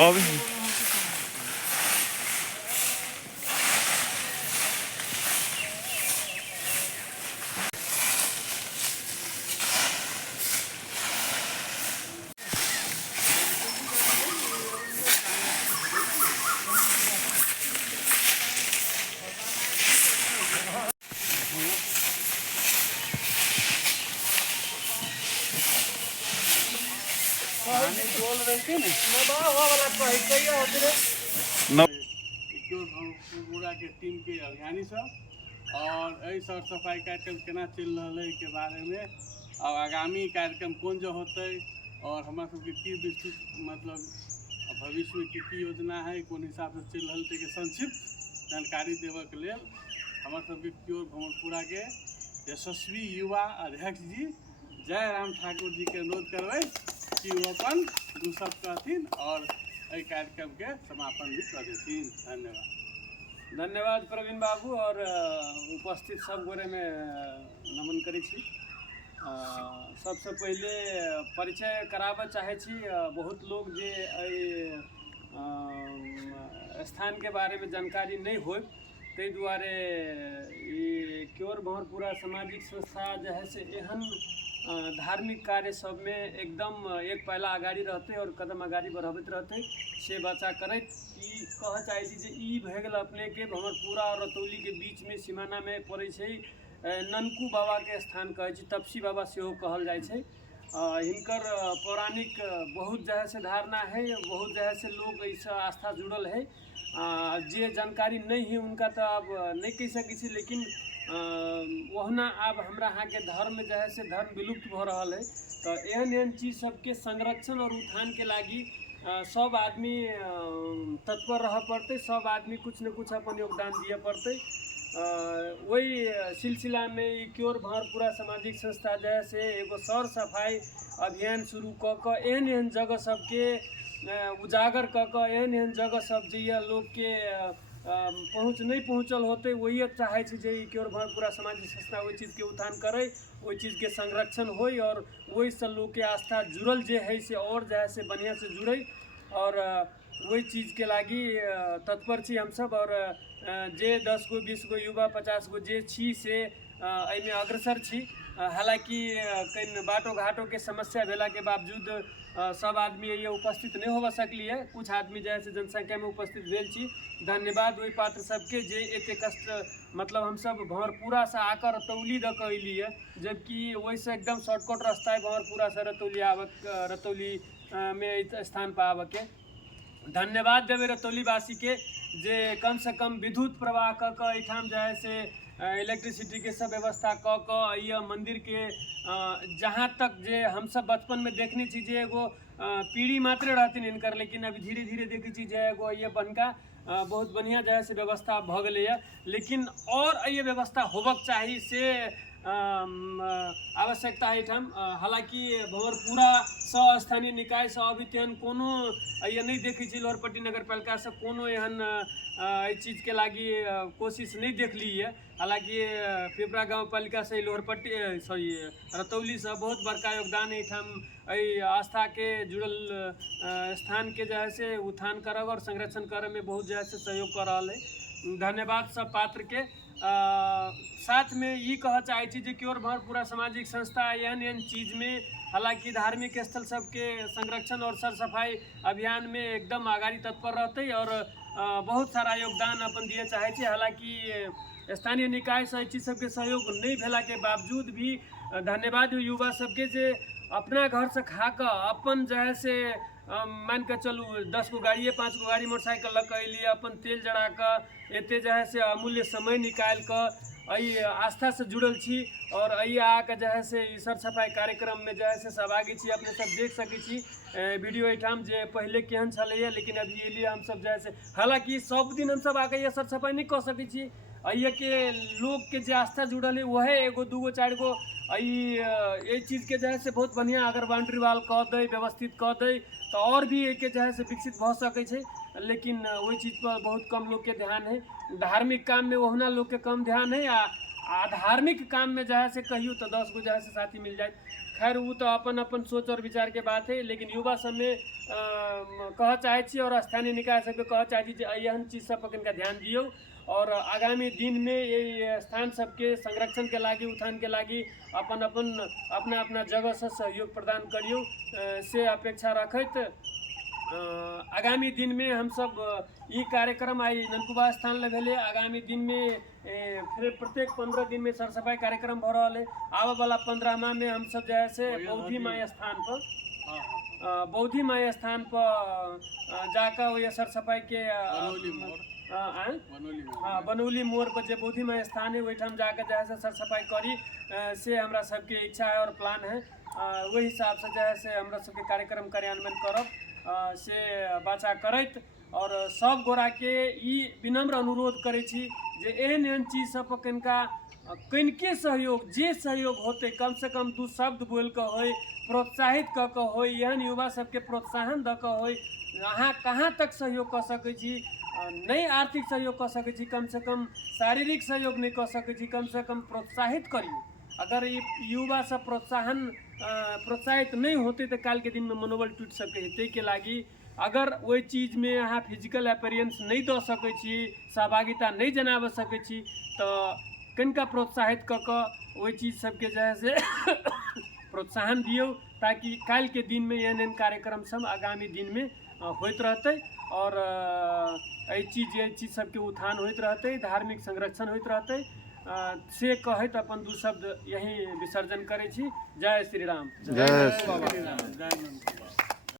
अभी पूरा के टीम के अभियानी सब और सर सफाई कार्यक्रम केना चल रहा है के बारे में और आगामी कार्यक्रम कौन जो होते और हमारा सबके की विस्तृत मतलब भविष्य में की योजना है कौन हिसाब से चल रहा है के संक्षिप्त जानकारी देवे के लिए हमारे सबके क्योर भंवरपुरा के यशस्वी युवा अध्यक्ष जी जयराम ठाकुर जी के अनुरोध करवे कि वो अपन दू शब्द कहथिन और कार्यक्रम के समापन भी कर देथिन। धन्यवाद। धन्यवाद प्रवीण बाबू और उपस्थित सब गोरे में नमन करै छी। सबसे पहले परिचय कराबऽ चाहे छी। बहुत लोग जे स्थान के बारे में जानकारी नहीं हो तै दुआरे क्योर भंवरपुरा सामाजिक संस्था जो है से एहन धार्मिक कार्य सब में एकदम एक पहला आगाड़ी रहते और कदम आगाड़ी बढ़ाबैत रहते से बचा करैत कह चाहे छी जे ई भए गेल अपने के भंवरपुरा और रतौली के बीच में सीमाना में पड़े छै ननकू बाबा के स्थान कहे छी तपसी बाबा सेहो कहल जाय छै। हिनकर पौराणिक बहुत जगह से धारणा है बहुत जगह से लोग ऐसा आस्था जुड़ल है। जे जानकारी नहीं है उनका तो अब नहीं कह सकै छी लेकिन ओहना अब हमरा यहाँ के धर्म जो है से धर्म विलुप्त भ रहा है तो एहन चीज सबके संरक्षण और उत्थान के लागी सब आदमी तत्पर रह पड़ते सब आदमी कुछ न कुछ अपन योगदान दिए पड़ते। वही सिलसिला में क्योर भंवरपुरा सामाजिक संस्था जो है से एगो सौर सफाई अभियान शुरू क एहन जगह सबके उजागर क एहन जगह सब जे लोग के पहुँच नहीं पहुँचल होते वही चाहे जे क्योर भंवरपुरा सामाजिक संस्था वही चीज़ के उत्थान करे वही चीज़ के संरक्षण हो और वही से लोग के आस्था जुड़ल जे है से और जो है से बढ़िया से जुड़े और वही चीज़ के लागी तत्पर छी हम सब। और जे 10 गो 20 गो युवा 50 गो जे छी से में अग्रसर छी। हालांकि कई बाटो घाटों के समस्या भेला के बावजूद सब आदमी ये उपस्थित नहीं हो सकली है कुछ आदमी जैसे जनसंख्या में उपस्थित भेल छी। धन्यवाद वही पात्र सबके जे एते कष्ट मतलब हम सब भंवरपुरा से आकर रतौली द कैली है जबकि वही से एकदम शॉर्टकट रास्ता है भंवरपुरा से रतौली रतौली में स्थान पर आवे के। धन्यवाद देवे रतौली वासी के जे कम से कम विद्युत प्रवाह क जाए से इलेक्ट्रिसिटी के सब व्यवस्था क ये मंदिर के जहाँ तक जे हम सब बचपन में देखने छी जे एगो पीढ़ी मात्र रहती इनकर लेकिन अभी धीरे धीरे देखी छी जे एगो ये बनका बहुत बढ़िया जगह से व्यवस्था भ गई है लेकिन और ये व्यवस्था होबक चाहिए से आवश्यकता है ठाम। हालांकि भंवरपुरा स्थानीय निकाय से अभी तेहन कोनो ये नहीं देखी छी लोहरपट्टी नगर पालिका से कोनो एहन चीज के लागी कोशिश नहीं देख ली है। हालांकि पिपरा गाँव पालिका से लोहरपट्टी सॉरी रतौली से बहुत बड़का योगदान है ठाम आस्था के जुड़ल स्थान के जो है से उत्थान करब और संरक्षण करे में बहुत जो है से सहयोग कर रहा है। धन्यवाद सब पात्र के। साथ में ये कह चाहे छी जे क्योर भंवरपुरा सामाजिक संस्था एहन चीज में हालांकि धार्मिक स्थल सबके संरक्षण और सर सफाई अभियान में एकदम आगाड़ी तत्पर रहते और बहुत सारा योगदान अपन दिए चाहे छी। हालांकि स्थानीय निकाय से चीज सबके सहयोग नहीं भेला के बावजूद भी धन्यवाद युवा सबके जे अपना घर से खा अपन जो है से मान के चलू 10 गो गाड़िए 5 गो गाड़ी मोटरसाइकिल लग अलिए अपन तेल जड़ा एते जो है से अमूल्य समय निकाल आस्था से जुड़ल छी और आके जो है से सर सफाई कार्यक्रम में जो है से सहभागी छी। अपने सब देख सकै छी वीडियो एठाम जे पहले केहन छलैया लेकिन अभी लिए हम सब जो है से हालांकि सब दिन हम सब आके ये सर सफाई नहीं कर सकै छी। के लोग के जो आस्था जुड़ल है वह एगो 2 गो 4 गो ये चीज़ के जो है से बहुत बढ़िया अगर बाउंड्री वाल कह दे व्यवस्थित कह दे तो और भी एक जो है से विकसित भ सकै छै लेकिन वही चीज़ पर बहुत कम लोग के ध्यान है। धार्मिक काम में ओहना लोग के कम ध्यान है। धार्मिक काम में जो है से कहियो तो 10 गो जो है से साथी मिल जाए खैर वो तो अपन अपन सोच और विचार के बात है, लेकिन युवा सब में कह चाहे छी और स्थानीय निकाय सबके कह चाहे छी जे एहन चीज सब पर कनिका ध्यान दियौ और आगामी दिन में ये स्थान सबके संरक्षण के लागी उत्थान के लागी अपन अपन अपना अपना जगह से सहयोग प्रदान करियो से अपेक्षा रखैत आगामी दिन में हम सब ये कार्यक्रम आई ननकुबा स्थान ले भेले। आगामी दिन में फिर प्रत्येक 15 दिन में सर सफाई कार्यक्रम हो रहा है। आवे वाला 15वां में हम सब जैसे बौद्धि माई स्थान पर बौद्धि माई स्थान पर जाकर वो सर सफाई के बनौली मोड़ पर जो बौद्धि माई स्थान है वही जाकर जैसे सर सफाई करी से हमरा सबके इच्छा है और प्लान है। वही हिसाब से जैसे हमरा सबके कार्यक्रम कार्यान्वयन करब से बाचा करैत और सब गोरा के ई विनम्र अनुरोध करै छी जे एहन एहन चीज सब पर कनिके सहयोग जे सहयोग होते कम से कम 2 शब्द बोल के होय प्रोत्साहित क के होय एहन युवा सबके प्रोत्साहन द के होय। अहाँ कहाँ तक सहयोग कर सकै छी, नहीं आर्थिक सहयोग कर सकै छी, कम से कम शारीरिक सहयोग नहीं कर सकै छी, कम से कम प्रोत्साहित करिए। अगर ये युवा सब प्रोत्साहित नहीं होते तो काल के दिन में मनोबल टूट सके है। के लागी अगर वही चीज में अहाँ फिजिकल अपीयरेंस नहीं दे सकै छी, सहभागिता नहीं जनाब सकै छी तो कनिका प्रोत्साहित क के वही चीज सबके जो है से प्रोत्साहन दियो ताकि काल के दिन में एहन कार्यक्रम सब आगामी दिन में होइत रहते और ये चीज सबके उत्थान होइत रहते, धार्मिक संरक्षण होइत रहते से कहत अपन 2 शब्द यही विसर्जन करे छी। जय श्री राम। जय श्री राम। जय नंदकुबा।